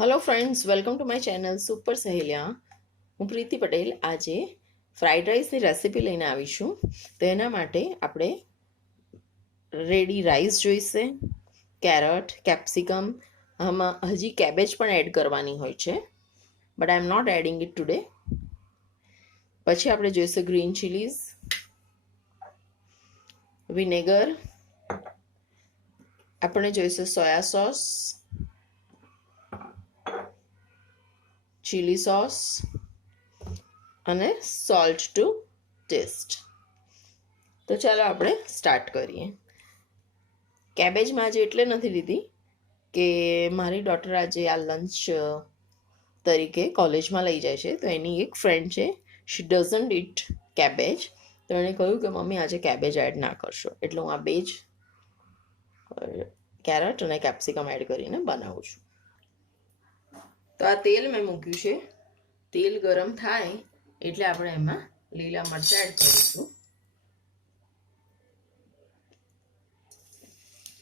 Hello friends, welcome to my channel super સહેલિયા. હું પ્રીતિ પટેલ. આજે ફ્રાઈડ રાઈસની રેસિપી લઈને આવીશું. તો એના માટે આપણે રેડી રાઈસ જોઈશે, કેરટ, કેપ્સિકમ, આમાં હજી કેબેજ પણ એડ કરવાની હોય છે, but I am not adding it today. પછી આપણે જોઈશે ગ્રીન ચીલીઝ, વિનેગર, આપણે જોઈશે સોયા સોસ, ચીલી સોસ અને સોલ્ટ ટુ ટેસ્ટ. તો ચાલો આપણે સ્ટાર્ટ કરીએ. કેબેજમાં આજે એટલે નથી લીધી કે મારી ડોટર આજે આ લંચ તરીકે કોલેજમાં લઈ જાય છે. તો એની એક ફ્રેન્ડ છે, શી ડઝન્ટ ઇટ કેબેજ. તો એણે કહ્યું કે મમ્મી આજે કેબેજ એડ ના કરશો, એટલે હું આ બે જ કેરેટ અને કેપ્સિકમ એડ કરીને બનાવું છું. તો આ તેલ મેં મૂક્યું છે. તેલ ગરમ થાય એટલે આપણે એમાં લીલા મરચાં એડ કરીશું.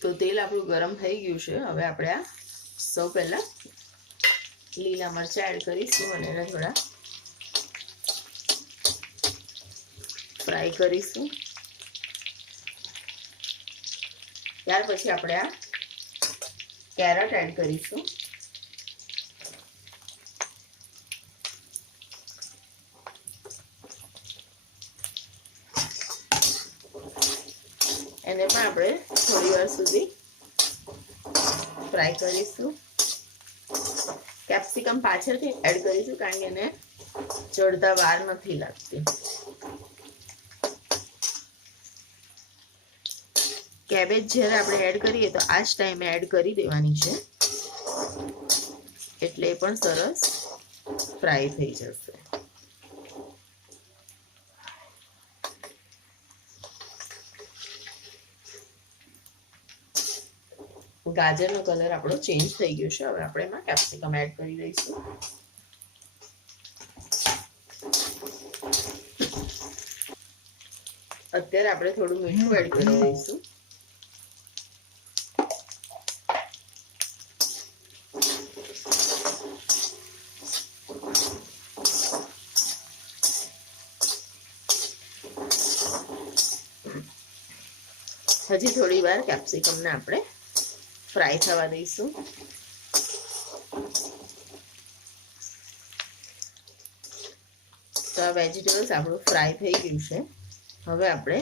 તો તેલ આપણું ગરમ થઈ ગયું છે. હવે આપણે આ સૌ પહેલાં લીલા મરચાં એડ કરીશું અને એને થોડા ફ્રાય કરીશું. ત્યાર પછી આપણે આ કેરેટ એડ કરીશું. એને પણ આપણે થોડી વાર સુધી ફ્રાય કરીશું. કેપ્સિકમ પાછળથી એડ કરીશું કારણ કે એને ચડતા વાર નથી લાગતી. કેબેજ જ્યારે આપણે એડ કરીએ તો આ જ ટાઈમે એડ કરી દેવાની છે, એટલે એ પણ સરસ ફ્રાય થઈ જશે. ગાજરનો કલર આપણો ચેન્જ થઈ ગયો છે. હવે આપણે એમાં કેપ્સિકમ એડ કરી દઈશું. અત્યારે આપણે થોડું મીઠું એડ કરી દઈશું. હજી થોડી વાર કેપ્સિકમને આપણે ફ્રાય થવા દઈશું. તો આ વેજીટેબલ્સ આપણું ફ્રાય થઈ ગયું છે. હવે આપણે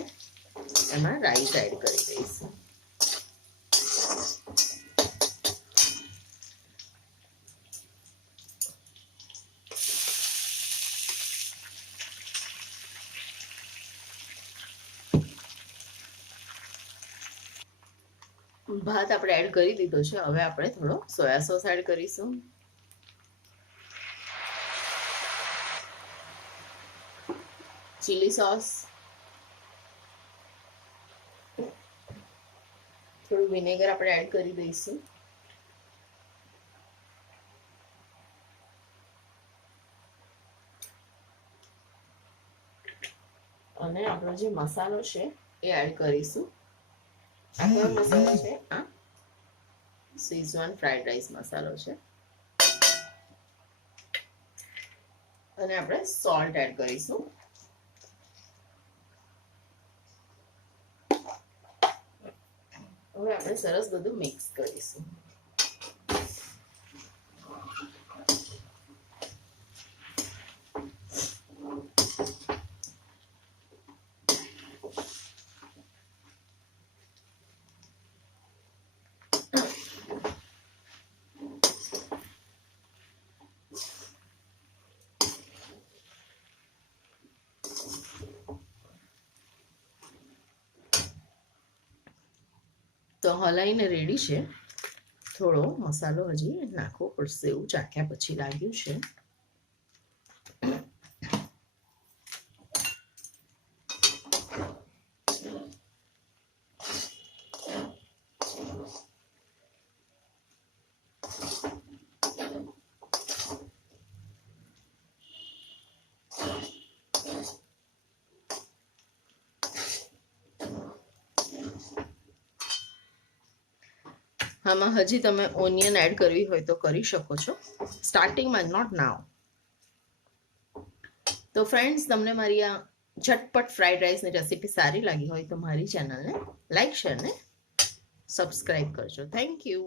એમાં રાઈસ એડ કરી દઈશું. ભાત આપણે એડ કરી દીધો છે. હવે આપણે થોડો સોયા સોસ એડ કરીશું. ચીલી સોસ, થોડું વિનેગર આપણે એડ કરી દઈશું. અને આપણો જે મસાલો છે એ એડ કરીશું. આ કયો મસાલો છે? આ શેઝવાન ફ્રાઈડ રાઈસ મસાલો છે. અને આપણે સોલ્ટ એડ કરીશું. હવે આપણે સરસ બધું મિક્સ કરીશું. તો હલાઈને રેડી છે. થોડો મસાલો હજી નાખવો પડશે એવું ચાખ્યા પછી લાગ્યું છે. આમાં હજી તમે ઓનિયન એડ કરવી હોય તો કરી શકો છો, સ્ટાર્ટિંગમાં, નોટ નાવ. તો ફ્રેન્ડ્સ, તમને મારી આ ઝટપટ ફ્રાઈડ રાઈસની રેસીપી સારી લાગી હોય તો મારી ચેનલને લાઈક, શેર ને સબસ્ક્રાઈબ કરજો. Thank you.